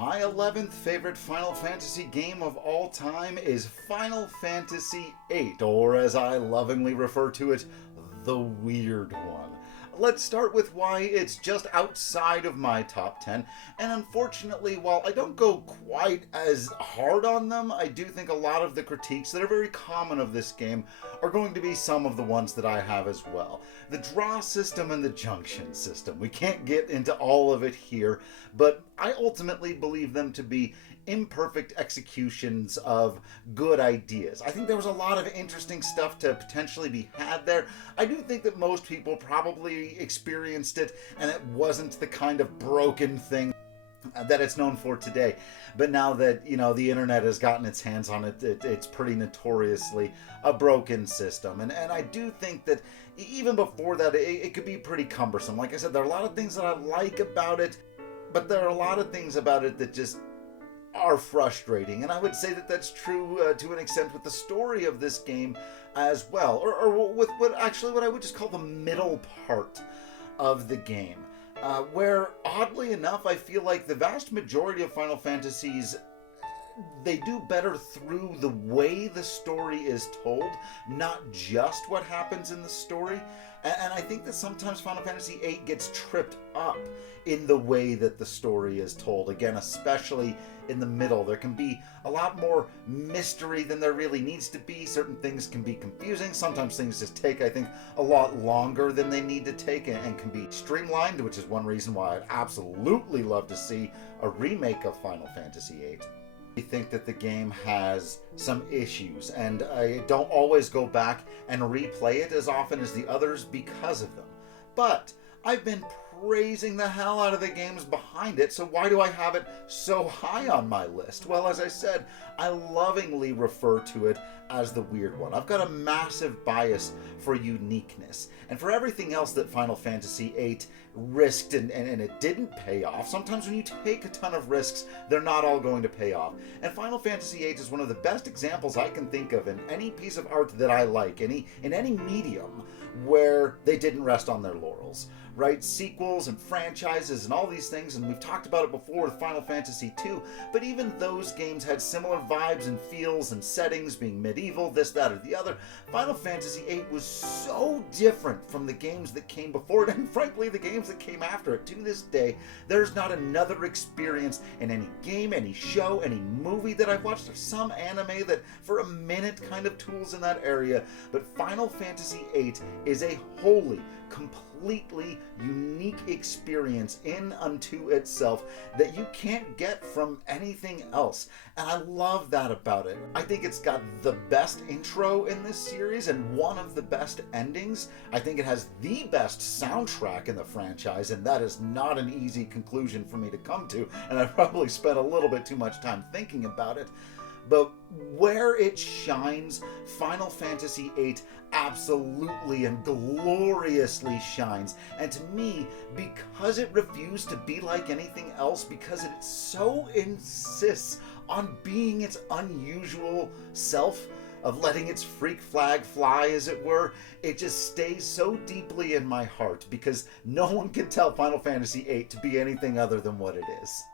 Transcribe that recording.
My 11th favorite Final Fantasy game of all time is Final Fantasy VIII, or as I lovingly refer to it, the weird one. Let's start with why it's just outside of my top 10, and unfortunately, while I don't go quite as hard on them, I do think a lot of the critiques that are very common of this game are going to be some of the ones that I have as well. The draw system and the junction system. We can't get into all of it here, but I ultimately believe them to be imperfect executions of good ideas. I think there was a lot of interesting stuff to potentially be had there. I do think that most people probably experienced it and it wasn't the kind of broken thing that it's known for today. But now that, the internet has gotten its hands on it, it's pretty notoriously a broken system. And I do think that even before that, it could be pretty cumbersome. Like I said, there are a lot of things that I like about it, but there are a lot of things about it that just are frustrating, and I would say that that's true to an extent with the story of this game as well, or with what I would just call the middle part of the game, where oddly enough I feel like the vast majority of Final Fantasies, they do better through the way the story is told, not just what happens in the story. And I think that sometimes Final Fantasy VIII gets tripped up in the way that the story is told. Again, especially in the middle. There can be a lot more mystery than there really needs to be. Certain things can be confusing. Sometimes things just take, I think, a lot longer than they need to take and can be streamlined, which is one reason why I'd absolutely love to see a remake of Final Fantasy VIII. I think that the game has some issues, and I don't always go back and replay it as often as the others because of them. But I've been praising the hell out of the games behind it, so why do I have it so high on my list? Well, as I said, I lovingly refer to it as the weird one. I've got a massive bias for uniqueness, and for everything else that Final Fantasy VIII risked and it didn't pay off. Sometimes when you take a ton of risks, they're not all going to pay off. And Final Fantasy VIII is one of the best examples I can think of in any piece of art that I like, in any medium, where they didn't rest on their laurels. Right? Sequels and franchises and all these things, and we've talked about it before with Final Fantasy II, but even those games had similar vibes and feels and settings, being medieval, this, that, or the other. Final Fantasy VIII was so different from the games that came before it, and frankly, the games that came after it. To this day, there's not another experience in any game, any show, any movie that I've watched. There's some anime that for a minute kind of tools in that area, but Final Fantasy VIII is a wholly, completely unique experience in unto itself that you can't get from anything else, and I love that about it. I think it's got the best intro in this series and one of the best endings. I think it has the best soundtrack in the franchise, and that is not an easy conclusion for me to come to, and I probably spent a little bit too much time thinking about it. But where it shines, Final Fantasy VIII absolutely and gloriously shines. And to me, because it refused to be like anything else, because it so insists on being its unusual self, of letting its freak flag fly, as it were, it just stays so deeply in my heart, because no one can tell Final Fantasy VIII to be anything other than what it is.